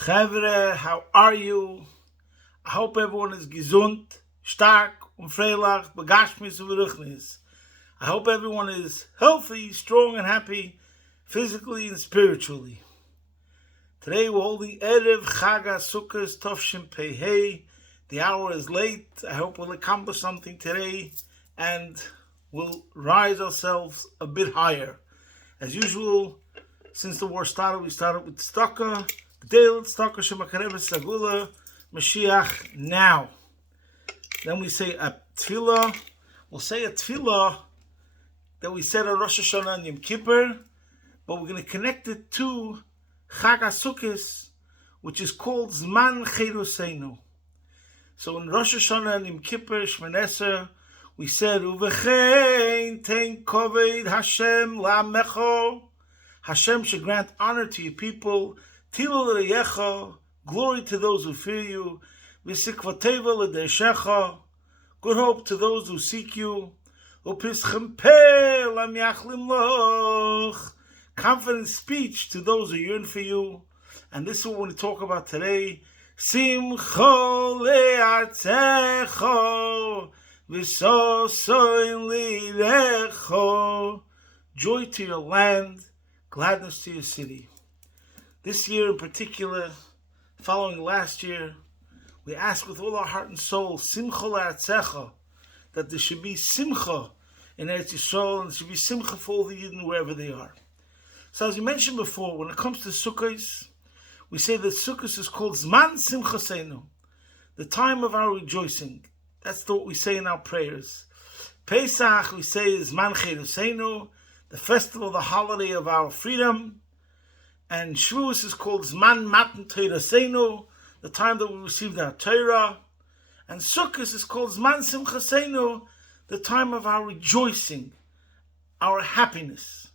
Chavre, how are you? I hope everyone is gesund, stark, und freilich, begashmis und beruchnis. I hope everyone is healthy, strong, and happy, physically and spiritually. Today we're holding Erev Chag Sukkos Tovshin Pei. The hour is late. I hope we'll accomplish something today and we'll rise ourselves a bit higher. As usual, since the war started, we started with Tzedakah, Gdel, Tzedakah, Shemakareves, Sagula, Mashiach, now. Then we say a tefillah. We'll say a tefillah that we said on Rosh Hashanah and Yom Kippur, but we're going to connect it to Chag Sukkos, which is called Zman Cheruseinu. So in Rosh Hashanah and Yom Kippur, Shemon Esrei, we said, Uvechein tein koved Hashem la'amecho. Hashem should grant honor to your people. Tilu l'reyecha, glory to those who fear you. V'sikvateva l'deishecha, good hope to those who seek you. Upischem peh lam yachlim loch, confident speech to those who yearn for you. And this is what we're going to talk about today. Simcho le'artzecho, v'sosoin lirecho, joy to your land, gladness to your city. This year in particular, following last year, we ask with all our heart and soul, Simcha le'artzecha, that there should be simcha in Eretz Yisrael, and there should be simcha for all the Yidden wherever they are. So as we mentioned before, when it comes to Sukkos, we say that Sukkos is called Zman Simchaseinu, the time of our rejoicing. That's what we say in our prayers. Pesach, we say, is Zman Cheruseinu, the festival, the holiday of our freedom. And Shavuos is called Zman Matan Toraseinu, the time that we received our Torah. And Sukkos is called Zman Simchaseinu, the time of our rejoicing, our happiness.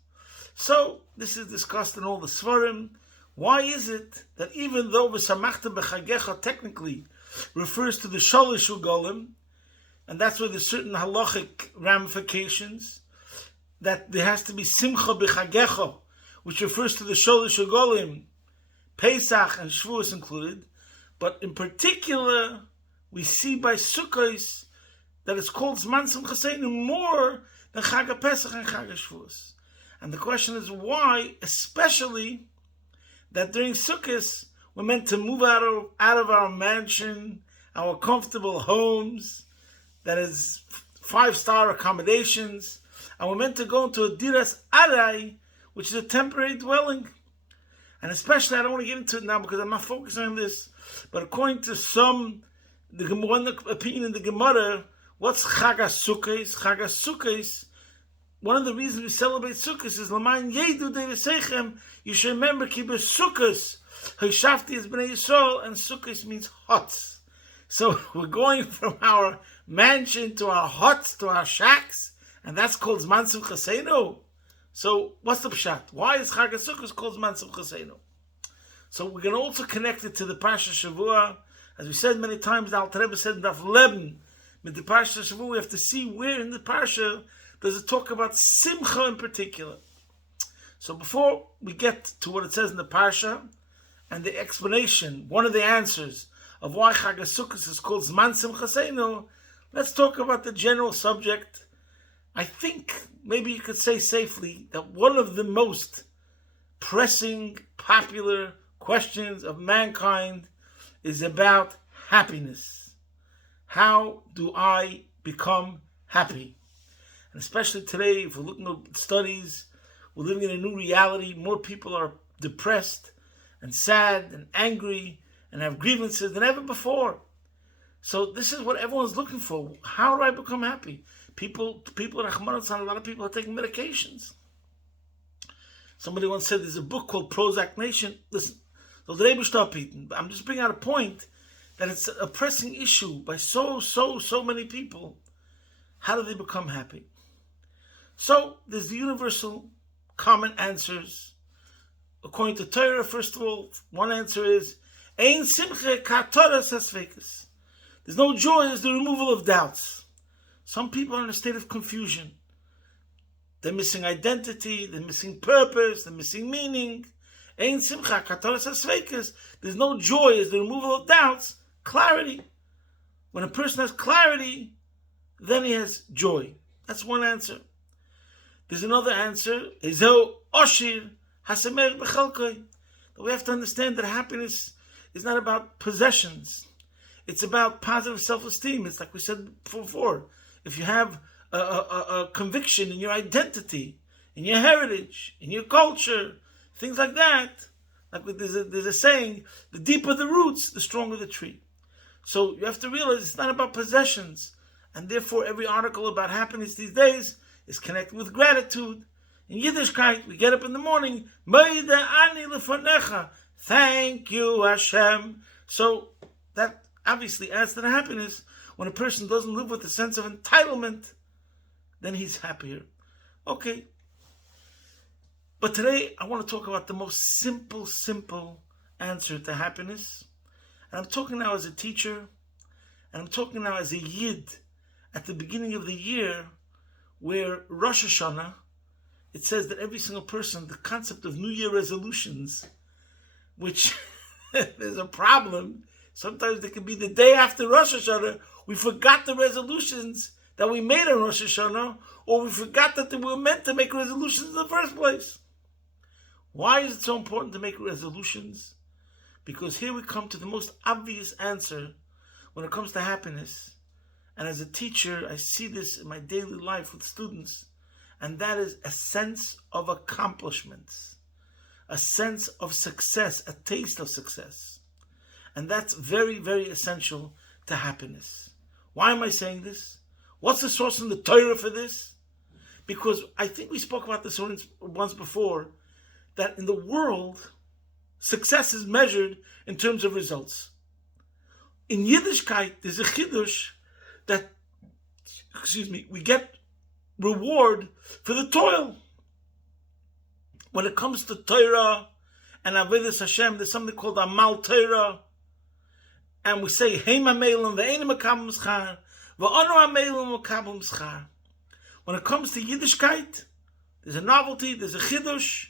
So, this is discussed in all the Svarim. Why is it that even though V'samachta b'chagecha technically refers to the Shalosh Ugolim, and that's where there's certain halachic ramifications, that there has to be Simcha b'chagecha, which refers to the Shalosh Ugolim, Pesach and Shavuos included, but in particular, we see by Sukkos that it's called Zman Simchaseinu more than Chag Pesach and Chag Shavuos. And the question is why, especially that during Sukkos, we're meant to move out of our mansion, our comfortable homes, that is 5-star accommodations, and we're meant to go into a Diras Arai, which is a temporary dwelling. And especially, I don't want to get into it now because I'm not focusing on this, but according to one opinion in the Gemara, what's Chag Sukkos? Chag Sukkos, one of the reasons we celebrate Sukkos is L'mayin Yedu De'Yisechem. You should remember Ki B'Sukkos Hishafti is B'nei Yisrael, and Sukkos means huts. So we're going from our mansion to our huts to our shacks, and that's called Zman Simchaseinu. So what's the pshat? Why is Chag Sukkos called Zman Simchaseinu? So we're going to also connect it to the Parsha Shavua. As we said many times, the Alter Rebbe said in Daf Leben, with the Parsha Shavua, we have to see where in the Parsha does it talk about Simcha in particular. So before we get to what it says in the Parsha, and the explanation, one of the answers of why Chag Sukkos is called Zman Simchaseinu, let's talk about the general subject. I think maybe you could say safely that one of the most pressing, popular questions of mankind is about happiness. How do I become happy? And especially today, if we're looking at studies, we're living in a new reality. More people are depressed and sad and angry and have grievances than ever before. So this is what everyone's looking for. How do I become happy? People, a lot of people are taking medications. Somebody once said there's a book called Prozac Nation. Listen, I'm just bringing out a point that it's a pressing issue by so many people. How do they become happy? So there's the universal common answers. According to Torah, first of all, one answer is Ein simcha ka'toras hasfekas. There's no joy, there's the removal of doubts. Some people are in a state of confusion. They're missing identity, they're missing purpose, they're missing meaning. Ein simcha kataras hasveikas. There's no joy as the removal of doubts. Clarity. When a person has clarity, then he has joy. That's one answer. There's another answer. Ezeu oshir hasamer b'chalkoi. We have to understand that happiness is not about possessions. It's about positive self-esteem. It's like we said before. If you have a conviction in your identity, in your heritage, in your culture, things like that, like there's a saying, the deeper the roots, the stronger the tree. So you have to realize it's not about possessions. And therefore, every article about happiness these days is connected with gratitude. In Yiddishkeit, we get up in the morning, Moide ani lefanecha. Thank you, Hashem. So that obviously adds to the happiness. When a person doesn't live with a sense of entitlement, then he's happier. Okay. But today, I want to talk about the most simple answer to happiness. And I'm talking now as a teacher, and I'm talking now as a Yid at the beginning of the year, where Rosh Hashanah, it says that every single person, the concept of New Year resolutions, which there's a problem. Sometimes they can be the day after Rosh Hashanah, we forgot the resolutions that we made on Rosh Hashanah, or we forgot that we were meant to make resolutions in the first place. Why is it so important to make resolutions? Because here we come to the most obvious answer when it comes to happiness. And as a teacher, I see this in my daily life with students, and that is a sense of accomplishments, a sense of success, a taste of success. And that's very, very essential to happiness. Why am I saying this? What's the source in the Torah for this? Because I think we spoke about this once before, that in the world, success is measured in terms of results. In Yiddishkeit, there's a chidush that, we get reward for the toil. When it comes to Torah and Avodas Hashem, there's something called Amal Torah, and we say Heim HaMeilim ve'ein makabel schar ve'anu HaMeilim makabel schar. When it comes to Yiddishkeit, there's a novelty, there's a chidush,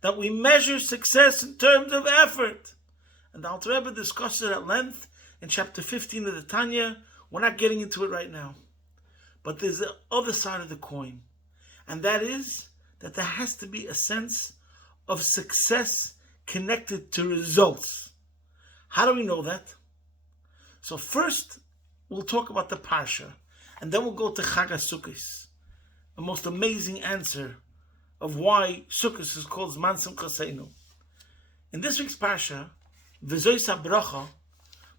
that we measure success in terms of effort. And the Alter Rebbe discusses it at length in chapter 15 of the Tanya. We're not getting into it right now. But there's the other side of the coin. And that is that there has to be a sense of success connected to results. How do we know that? So first, we'll talk about the Parsha. And then we'll go to Chag HaSukkos. The most amazing answer of why Sukkos is called Zman Simchaseinu. In this week's Parsha, V'zois Haberachah,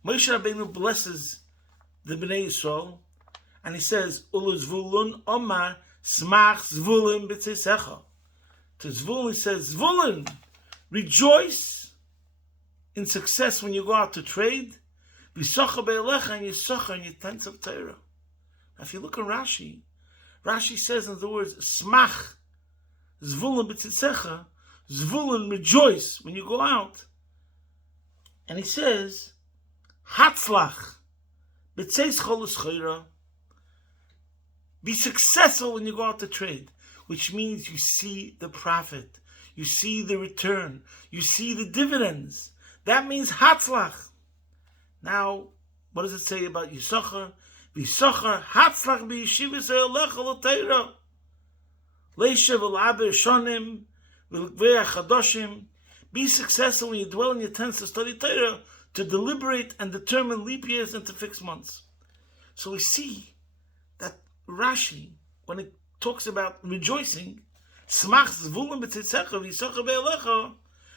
Moshe Rabbeinu blesses the Bnei Yisrael, and he says, Ulu Zvulun Omar Smach Zvulun B'tzeisecha. To Zvulun he says, Zvulun, rejoice in success when you go out to trade. V'socha be'elecha, and you socha in your tents of Torah. Now if you look at Rashi, Rashi says in the words, Smach Zvulun b'tzitzecha, Zvulun, rejoice when you go out. And he says, Hatzlach b'tzeischol l'schira, be successful when you go out to trade, which means you see the profit, you see the return, you see the dividends. That means Hatzlach. Now, what does it say about Yisachar? V'yisachar Hatzlach b'yeshivas ha'elecha l'teira. Be successful when you dwell in your tents to study Torah, to deliberate and determine leap years and to fix months. So we see that Rashi, when it talks about rejoicing,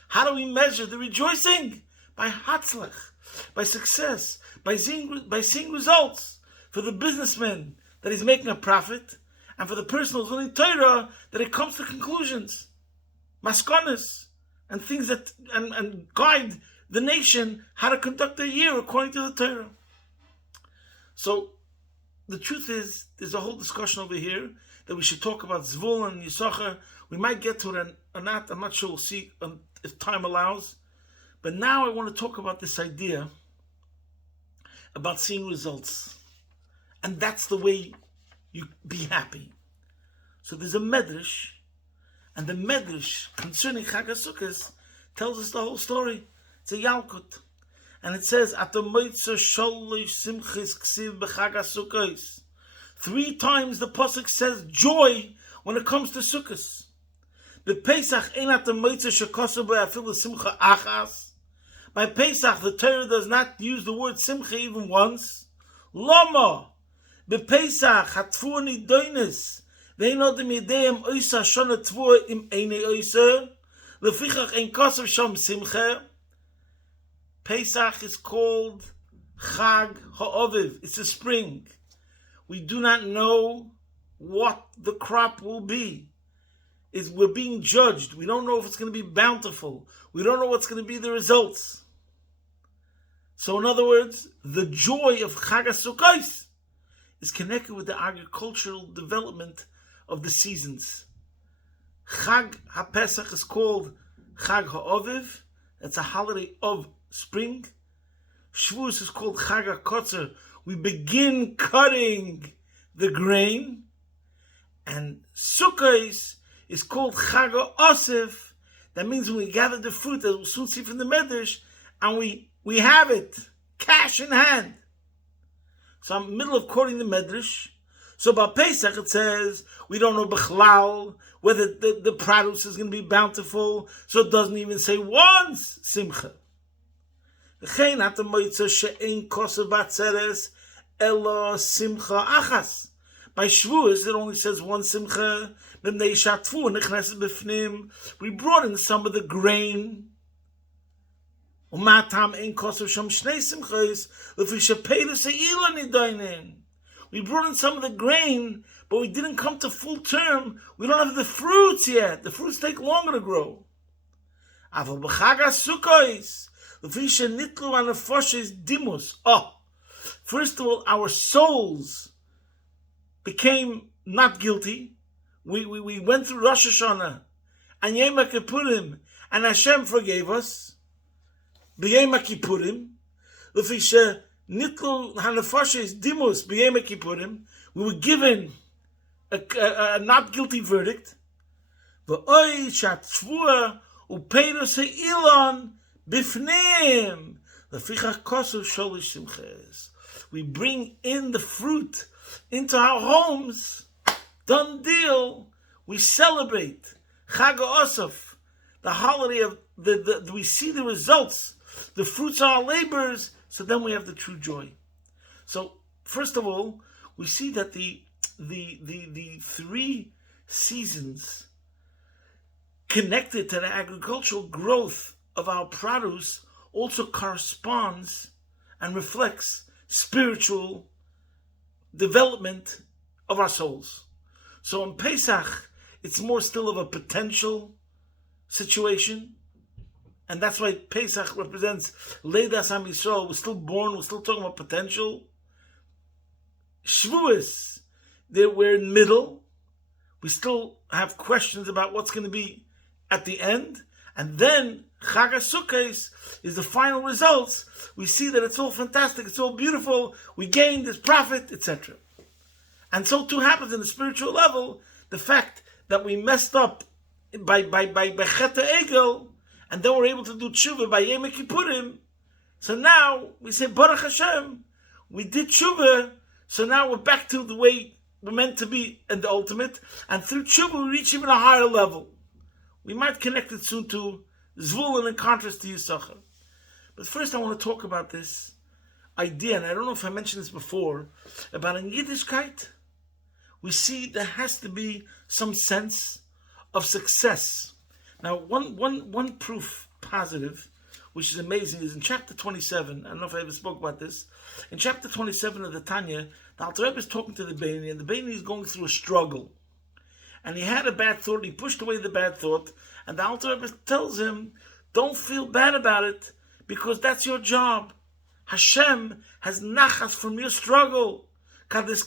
how do we measure the rejoicing? By Hatzlach, by success, by seeing results. For the businessman, that he's making a profit, and for the person who's learning Torah, that it comes to conclusions, maskonas, and things that and guide the nation how to conduct their year according to the Torah. So the truth is, there's a whole discussion over here that we should talk about Zvulun and Yisachar. We might get to it or not. I'm not sure. We'll see if time allows. But now I want to talk about this idea about seeing results, and that's the way you be happy. So there's a medrash, and the medrash concerning Chag HaSukkos tells us the whole story. It's a Yalkut. And it says, three times the Pasuk says joy when it comes to Sukkos. By Pesach, the Torah does not use the word simcha even once. Lama. Bepesach hatfu nidoines. They know the mideim oisa shona tvu im eine oisa. Lefichach ein kosav shom simcha. Pesach is called Chag Ha'aviv. It's a spring. We do not know what the crop will be. We're being judged. We don't know if it's going to be bountiful. We don't know what's going to be the results. So in other words, the joy of Chag Sukkos is connected with the agricultural development of the seasons. Chag HaPesach is called Chag Ha'aviv. That's a holiday of spring. Shavuos is called Chag HaKotzer. We begin cutting the grain. And Sukkos is called Chag HaOsef. That means when we gather the fruit, as we'll soon see from the Medrash, and we have it, cash in hand. So I'm in the middle of quoting the Medrash. So by Pesach it says, we don't know Bechlal, whether the produce is going to be bountiful, so it doesn't even say once Simcha. By Shavuos it only says one Simcha. We brought in some of the grain. We brought in some of the grain, but we didn't come to full term. We don't have the fruits yet. The fruits take longer to grow. First of all, our souls became not guilty. We went through Rosh Hashanah and Yom Kippurim, and Hashem forgave us. B'Yom Kippurim, l'fisha nitlu hanafashes dimus b'Yom Kippurim, we were given a not guilty verdict. V'oy shatzvua upeiros ha'ilon bifnim l'fichach kosu sholish simches. We bring in the fruit into our homes. Done deal. We celebrate Chag HaOsef, the holiday of we see the results, the fruits of our labors. So then we have the true joy. So first of all, we see that the three seasons connected to the agricultural growth of our produce also corresponds and reflects spiritual development of our souls. So in Pesach, it's more still of a potential situation, and that's why Pesach represents Leidas Am Yisrael. We're still born, we're still talking about potential. Shavuos, we're in middle. We still have questions about what's going to be at the end. And then Chag HaSukkos is the final results. We see that it's all fantastic, it's all beautiful, we gained this profit, etc. And so too happens in the spiritual level, the fact that we messed up by Chet Egel, and then we're able to do tshuva by Yom Kippurim. So now we say Baruch Hashem, we did tshuva, so now we're back to the way we're meant to be in the ultimate, and through tshuva we reach even a higher level. We might connect it soon to Zvulun in contrast to Yisachar. But first I want to talk about this idea, and I don't know if I mentioned this before, about in Yiddishkeit, we see there has to be some sense of success. Now, one proof positive, which is amazing, is in chapter 27. I don't know if I ever spoke about this. In chapter 27 of the Tanya, the Alter Rebbe is talking to the Beini, and the Beini is going through a struggle. And he had a bad thought, and he pushed away the bad thought, and the Alter Rebbe tells him, don't feel bad about it, because that's your job. Hashem has nachas from your struggle. It's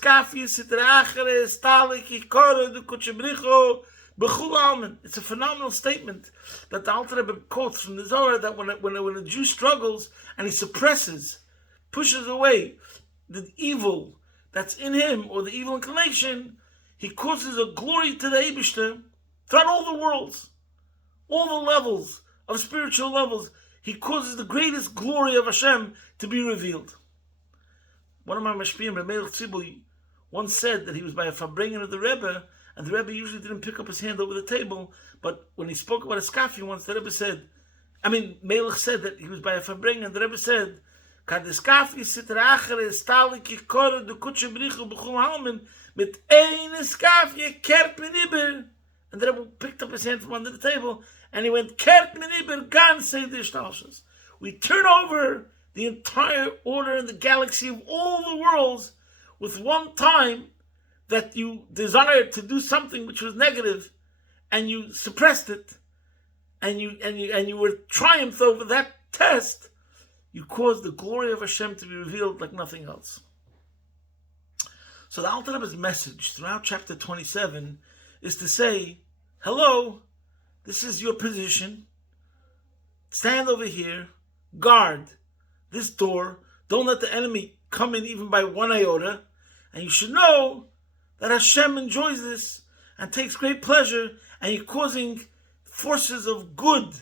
a phenomenal statement that the Alter Rebbe quotes from the Zohar, that when a Jew struggles and he suppresses, pushes away the evil that's in him, or the evil inclination, he causes a glory to the Eibishter throughout all the worlds, all the levels of spiritual levels. He causes the greatest glory of Hashem to be revealed. One of my mashpiyim, Rebbe Tzibul, once said that he was by a farbrengen of the Rebbe, and the Rebbe usually didn't pick up his hand over the table, but when he spoke about a skafi once, the Rebbe said, Melech said that he was by a farbrengen, and the Rebbe said, Kadeskafi sitrachere stali kikoro du kutsche brichu b'chum halmen mit eine skafi kert meniber. And the Rebbe picked up his hand from under the table, and he went, Kert meniber gan say the shtalshas. We turn over the entire order in the galaxy of all the worlds with one time that you desired to do something which was negative, and you suppressed it, and you were triumphed over that test. You caused the glory of Hashem to be revealed like nothing else. So the Alter Rebbe's message throughout chapter 27 is to say, hello, this is your position. Stand over here, guard this door. Don't let the enemy come in even by one iota. And you should know that Hashem enjoys this and takes great pleasure, and you're causing forces of good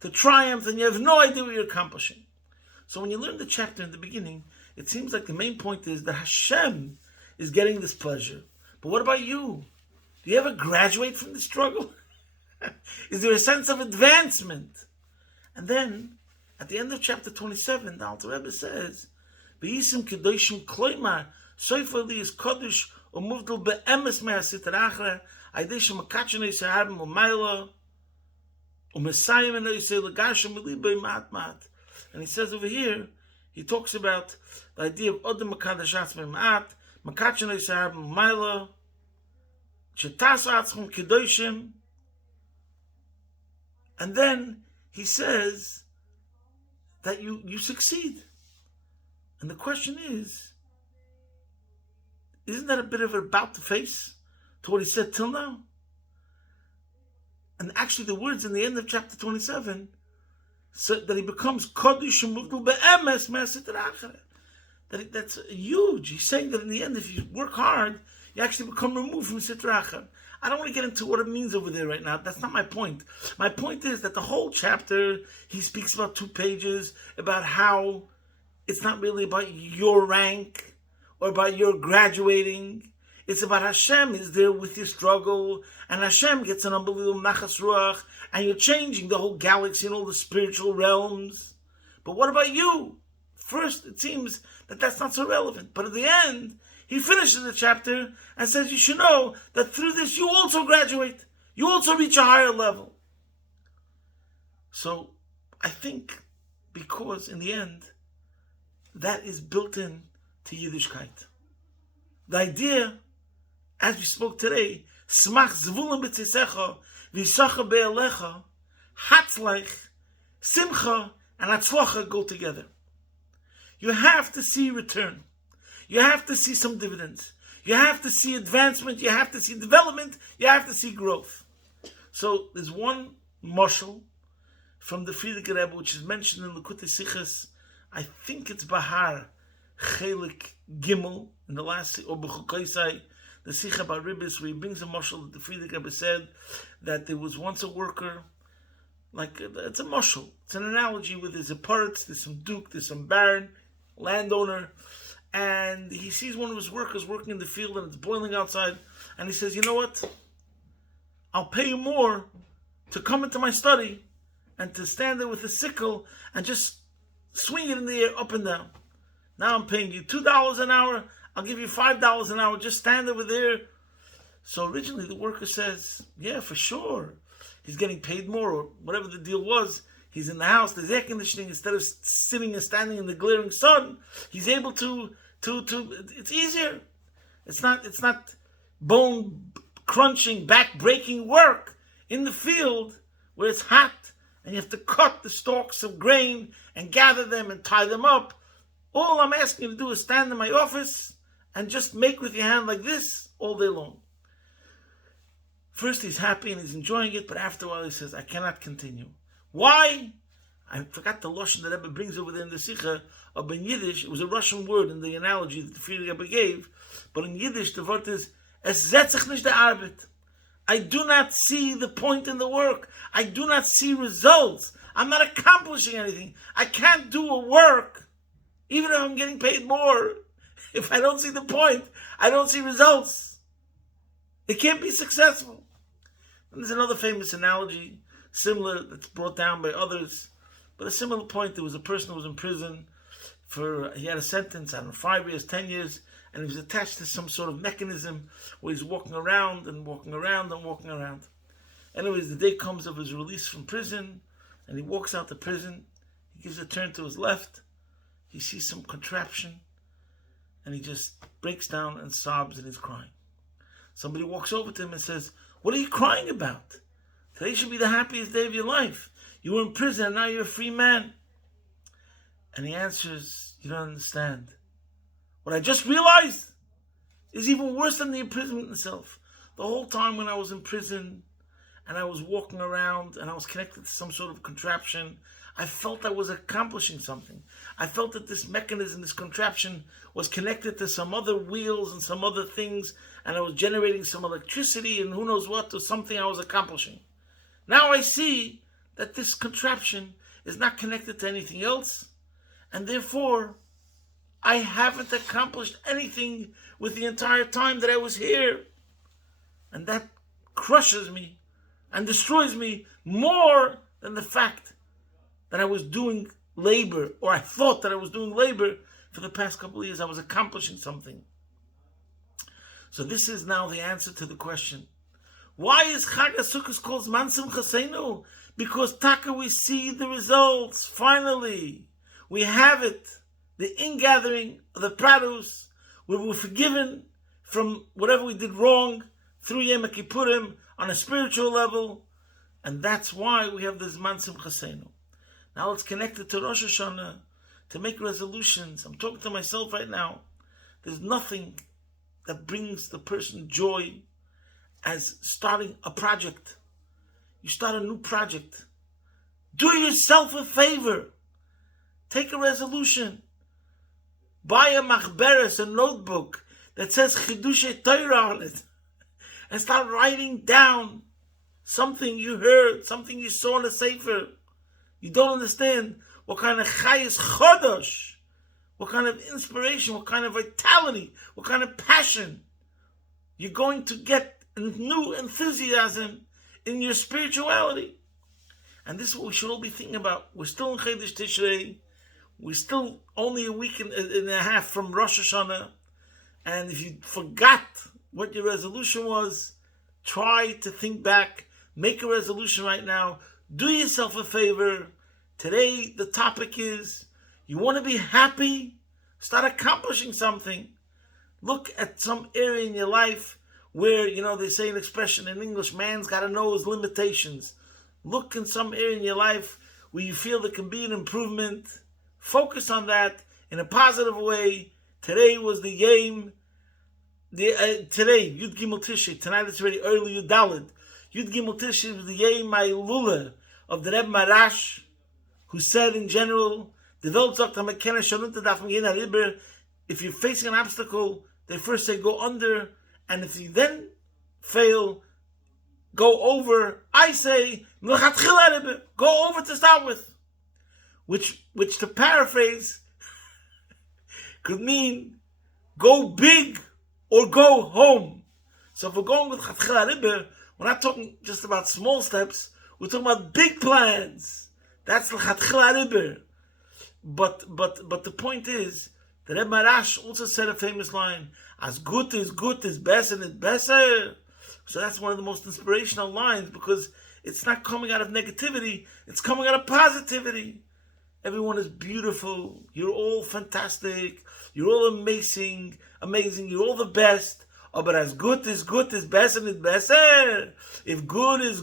to triumph, and you have no idea what you're accomplishing. So when you learn the chapter in the beginning, it seems like the main point is that Hashem is getting this pleasure. But what about you? Do you ever graduate from the struggle? Is there a sense of advancement? And then, at the end of chapter 27, the Alter Rebbe says, V'yisim kedoshim kloimar, soifa li is kodesh, umuvdel be'emes me'asit rachre, aydeshem akachenei seharem u'mayla, u'mesayim enoisei l'gashem u'libay mat. And he says over here, he talks about the idea of Odom Makadashatz Me'at, Makachenei Sahab Maila, Chetas Atzchum Kedoshim. And then he says that you succeed. And the question is, isn't that a bit of an about to face to what he said till now? And actually the words in the end of chapter 27, so that he becomes Kodesh Muvdul Be'emes Me'asit Rachre. That's huge. He's saying that in the end, if you work hard, you actually become removed from Sitra Achar. I don't want to get into what it means over there right now. That's not my point. My point is that the whole chapter, he speaks about 2 pages, about how it's not really about your rank or about your graduating. It's about Hashem is there with your struggle, and Hashem gets an unbelievable nachas ruach, and you're changing the whole galaxy and all the spiritual realms. But what about you? First, it seems that that's not so relevant. But at the end, he finishes the chapter and says, you should know that through this you also graduate. You also reach a higher level. So, I think because in the end, that is built in to Yiddishkeit. The idea, as we spoke today, Smach zvulem b'tzisecha, v'yisacha be'elecha, hatzleich, simcha, and hatzlacha go together. You have to see return. You have to see some dividends. You have to see advancement. You have to see development. You have to see growth. So there's one mashal from the Frierdiker Rebbe, which is mentioned in Likutei Sichos. I think it's Bahar Chelik Gimel in the last, or B'chukaisai, the Sikha about Ribbis, where he brings a mashal that the Frierdiker Rebbe said that there was once a worker, like it's a mashal, it's an analogy where there's a parrot, there's some duke, there's some baron, landowner, and he sees one of his workers working in the field and it's boiling outside, and he says, you know what, I'll pay you more to come into my study and to stand there with a sickle and just swing it in the air up and down. Now I'm paying you $2 an hour, I'll give you $5 an hour, just stand over there. So originally the worker says, yeah, for sure, he's getting paid more, or whatever the deal was. He's in the house, there's air conditioning, instead of sitting and standing in the glaring sun, he's able to it's easier. It's not bone crunching, back breaking work in the field where it's hot and you have to cut the stalks of grain and gather them and tie them up. All I'm asking you to do is stand in my office and just make with your hand like this all day long. First he's happy and he's enjoying it, but after a while he says, I cannot continue. Why? I forgot the Lashon that Rebbe brings over there in the Sikha, but in Yiddish, it was a Russian word in the analogy that the Frierdiker Rebbe gave, but in Yiddish the word is, Es setzt sich nicht der Arbeit. I do not see the point in the work. I do not see results. I'm not accomplishing anything. I can't do a work, even if I'm getting paid more. If I don't see the point, I don't see results. It can't be successful. And there's another famous analogy, similar, that's brought down by others, but a similar point. There was a person who was in prison he had a sentence, I don't know, 5 years, 10 years, and he was attached to some sort of mechanism where he's walking around and walking around and walking around. Anyways, the day comes of his release from prison, and he walks out the prison. He gives a turn to his left. He sees some contraption, and he just breaks down and sobs, and he's crying. Somebody walks over to him and says, "What are you crying about? Today should be the happiest day of your life. You were in prison, and now you're a free man." And he answers, "You don't understand. What I just realized is even worse than the imprisonment itself. The whole time when I was in prison and I was walking around and I was connected to some sort of contraption, I felt I was accomplishing something. I felt that this mechanism, this contraption, was connected to some other wheels and some other things, and I was generating some electricity and who knows what, or something I was accomplishing. Now I see that this contraption is not connected to anything else, and therefore I haven't accomplished anything with the entire time that I was here. And that crushes me and destroys me more than the fact that I was doing labor, or I thought that I was doing labor for the past couple of years. I was accomplishing something." So this is now the answer to the question. Why is Chag Sukkos called Zman Simchasenu? Because taka we see the results. Finally, we have it. The ingathering of the produce, where we're forgiven from whatever we did wrong through Yom Kippurim on a spiritual level, and that's why we have the Zman Simchasenu. Now let's connect it to Rosh Hashanah to make resolutions. I'm talking to myself right now. There's nothing that brings the person joy as starting a project. You start a new project. Do yourself a favor. Take a resolution. Buy a machberes, a notebook that says Chidushay Torah on it, and start writing down something you heard, something you saw in a sefer. You don't understand what kind of chayes chodosh, what kind of inspiration, what kind of vitality, what kind of passion you're going to get, new enthusiasm in your spirituality. And this is what we should all be thinking about. We're still in Chodesh Tishrei. We're still only a week and a half from Rosh Hashanah. And if you forgot what your resolution was, try to think back. Make a resolution right now. Do yourself a favor. Today, the topic is, you want to be happy? Start accomplishing something. Look at some area in your life where, they say an expression in English, man's got to know his limitations. Look in some area in your life where you feel there can be an improvement. Focus on that in a positive way. Today was the game. Today, Yud Gimel Tishrei. Tonight it's already early Yud Daled. Yud Gimel Tishrei was the game Lula of the Rebbe Marash, who said in general, if you're facing an obstacle, they first say go under, and if you then fail, go over. I say go over to start with, which to paraphrase could mean go big or go home. So if we're going with Chatchila Ribber, we're not talking just about small steps, we're talking about big plans. That's Chatchila Ribber. But the point is, the Rebbe Marash also said a famous line, as good is best and it's better. So that's one of the most inspirational lines, because it's not coming out of negativity, it's coming out of positivity. Everyone is beautiful. You're all fantastic. You're all amazing. You're all the best. Oh, but as good is best and it's better. If good is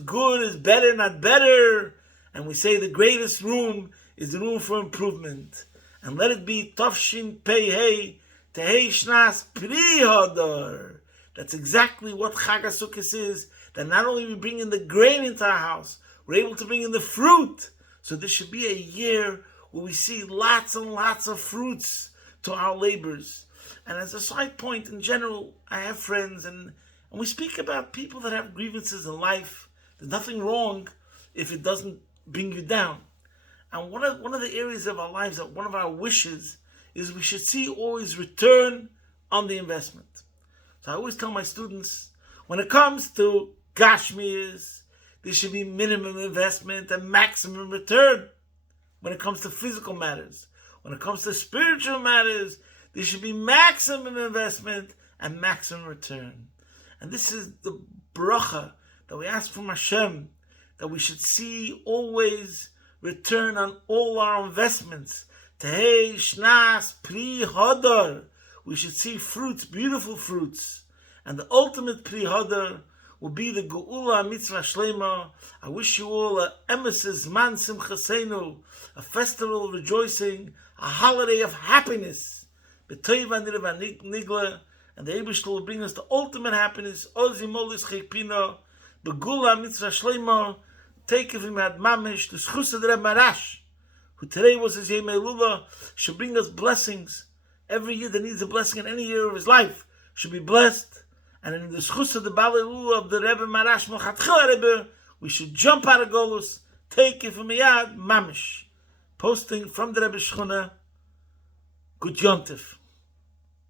better, not better. And we say the greatest room is the room for improvement. And let it be Tafshin Pei Hei Tehei Shnas Pri Hadar. That's exactly what Chag HaSukkos is. That not only we bring in the grain into our house, we're able to bring in the fruit. So this should be a year where we see lots and lots of fruits to our labors. And as a side point, in general, I have friends, and we speak about people that have grievances in life. There's nothing wrong if it doesn't bring you down. And one of the areas of our lives, that one of our wishes, is we should see always return on the investment. So I always tell my students, when it comes to Gashmias, there should be minimum investment and maximum return. When it comes to physical matters, when it comes to spiritual matters, there should be maximum investment and maximum return. And this is the bracha that we ask from Hashem, that we should see always return on all our investments. Tehei shnas pri hadar. We should see fruits, beautiful fruits. And the ultimate pri hadar will be the Geula Mitzvah Shlema. I wish you all a emesis man simchasenu, a festival of rejoicing, a holiday of happiness. B'toiv anirva nigla, and the Eibishter will bring us the ultimate happiness. Ozi molis chekpina, Geula Mitzvah Shlema. Take of him at mamish the Sukkos of the Rebbe Marash, who today was his Yemei Lula, should bring us blessings. Every year that needs a blessing in any year of his life should be blessed. And in the Sukkos of the Balei of the Rebbe Marash Melchatchila Rebbe, we should jump out of Golus, take it from Yad Mamish. Posting from the Rebbe Shchuna, Good Yontif.